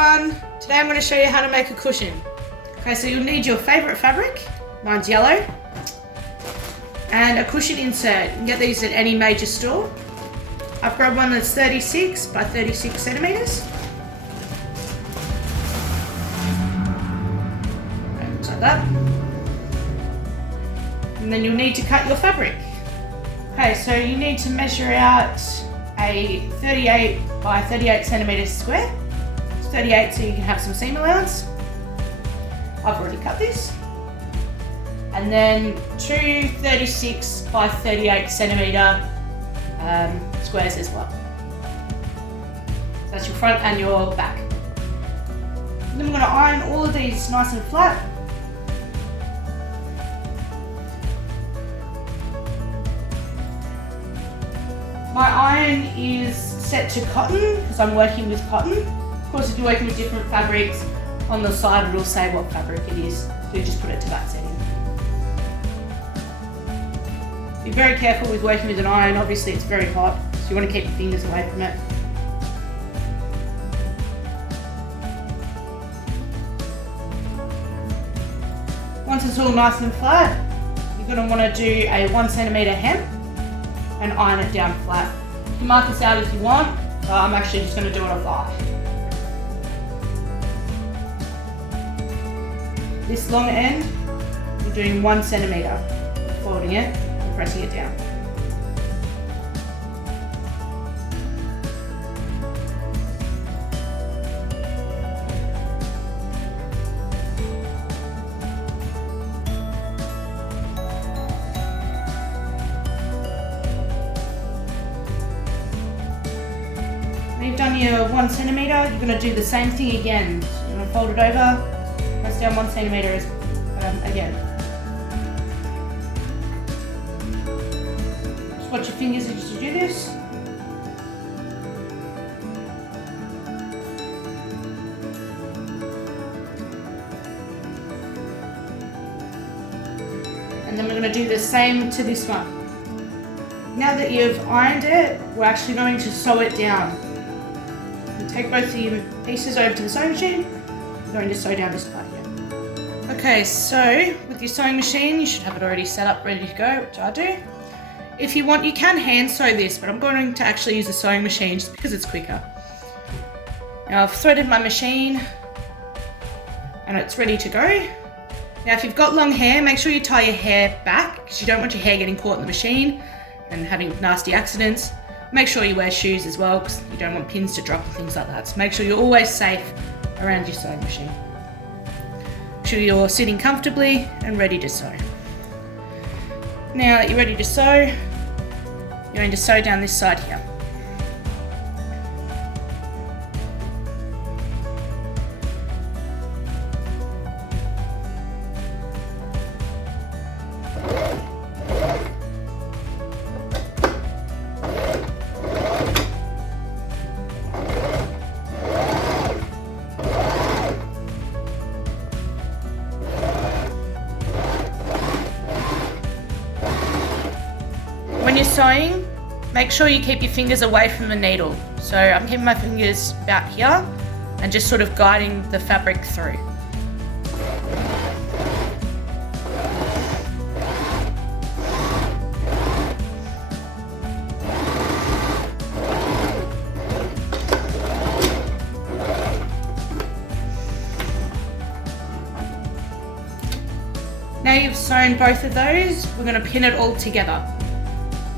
everyone, today I'm going to show you how to make a cushion. Okay, so you'll need your favourite fabric, mine's yellow, and a cushion insert. You can get these at any major store. I've grabbed one that's 36 by 36 centimetres. Okay, looks like that. And then you'll need to cut your fabric. Okay, so you need to measure out a 38 by 38 centimetres square. It's 38 so you can have some seam allowance. I've already cut this. And then two 36 by 38 centimetre squares as well. That's your front and your back. And then we're going to iron all of these nice and flat. My iron is set to cotton because I'm working with cotton. Of course, if you're working with different fabrics, on the side it'll say what fabric it is, so you just put it to that setting. Be very careful with working with an iron. Obviously it's very hot, so you want to keep your fingers away from it. Once it's all nice and flat, you're going to want to do a 1 centimetre hem and iron it down flat. You can mark this out if you want, but I'm actually just going to do it a 5. This long end, you're doing 1 centimetre, folding it and pressing it down. When you've done your 1 centimetre, you're going to do the same thing again. So you're going to fold it over, press down 1 centimetre again. Just watch your fingers as you do this. And then we're going to do the same to this one. Now that you've ironed it, we're actually going to sew it down. Take both the pieces over to the sewing machine. I'm going to sew down this part here. Okay, so with your sewing machine, you should have it already set up, ready to go, which I do. If you want, you can hand sew this, but I'm going to actually use the sewing machine just because it's quicker. Now I've threaded my machine and it's ready to go. Now if you've got long hair, make sure you tie your hair back because you don't want your hair getting caught in the machine and having nasty accidents. Make sure you wear shoes as well because you don't want pins to drop and things like that. So make sure you're always safe around your sewing machine. Make sure you're sitting comfortably and ready to sew. Now that you're ready to sew, you're going to sew down this side here. When you're sewing, make sure you keep your fingers away from the needle. So I'm keeping my fingers about here and just sort of guiding the fabric through. Now you've sewn both of those, we're going to pin it all together.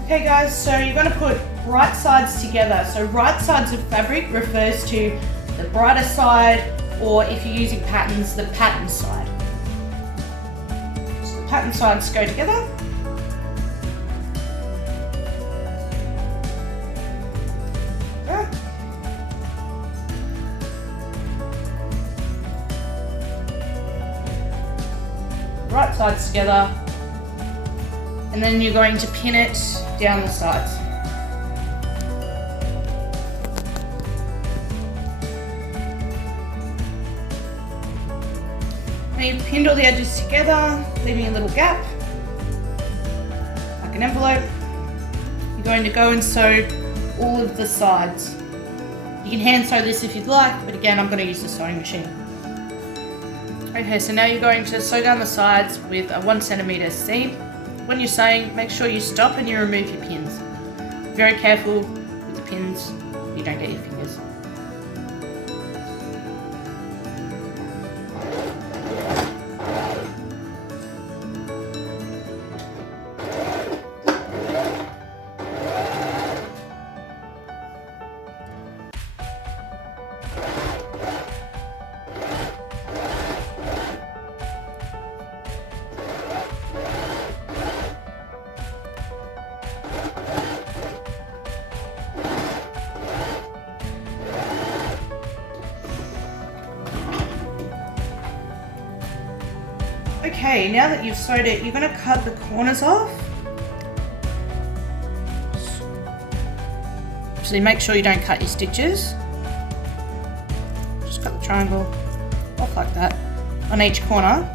Okay guys, so you're going to put right sides together. So right sides of fabric refers to the brighter side, or if you're using patterns, the pattern side. So the pattern sides go together. Okay. Right sides together. And then you're going to pin it down the sides. Now you've pinned all the edges together, leaving a little gap, like an envelope. You're going to go and sew all of the sides. You can hand sew this if you'd like, but again, I'm going to use the sewing machine. Okay, so now you're going to sew down the sides with a 1 centimeter seam. When you're sewing, make sure you stop and you remove your pins. Very careful with the pins, you don't get your fingers. Okay, now that you've sewed it, you're going to cut the corners off. Actually, make sure you don't cut your stitches. Just cut the triangle off like that on each corner.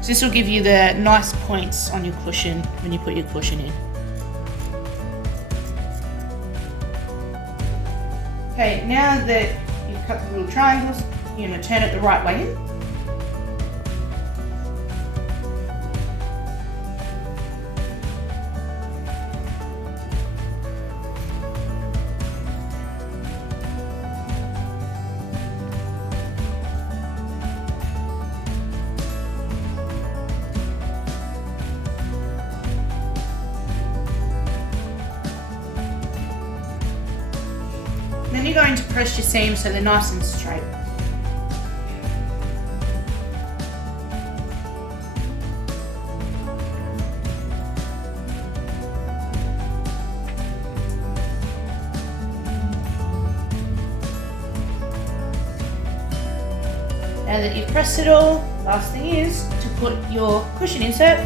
So this will give you the nice points on your cushion when you put your cushion in. Okay, now that you've cut the little triangles, you're going to turn it the right way in. Then you're going to press your seams so they're nice and straight. Now that you've pressed it all, last thing is to put your cushion insert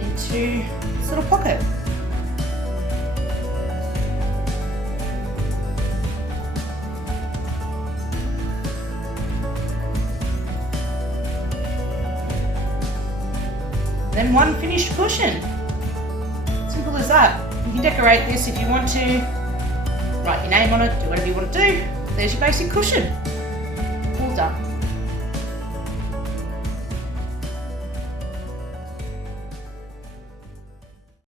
into this little pocket. Then one finished cushion. Simple as that. You can decorate this if you want to. Write your name on it, do whatever you want to do. There's your basic cushion.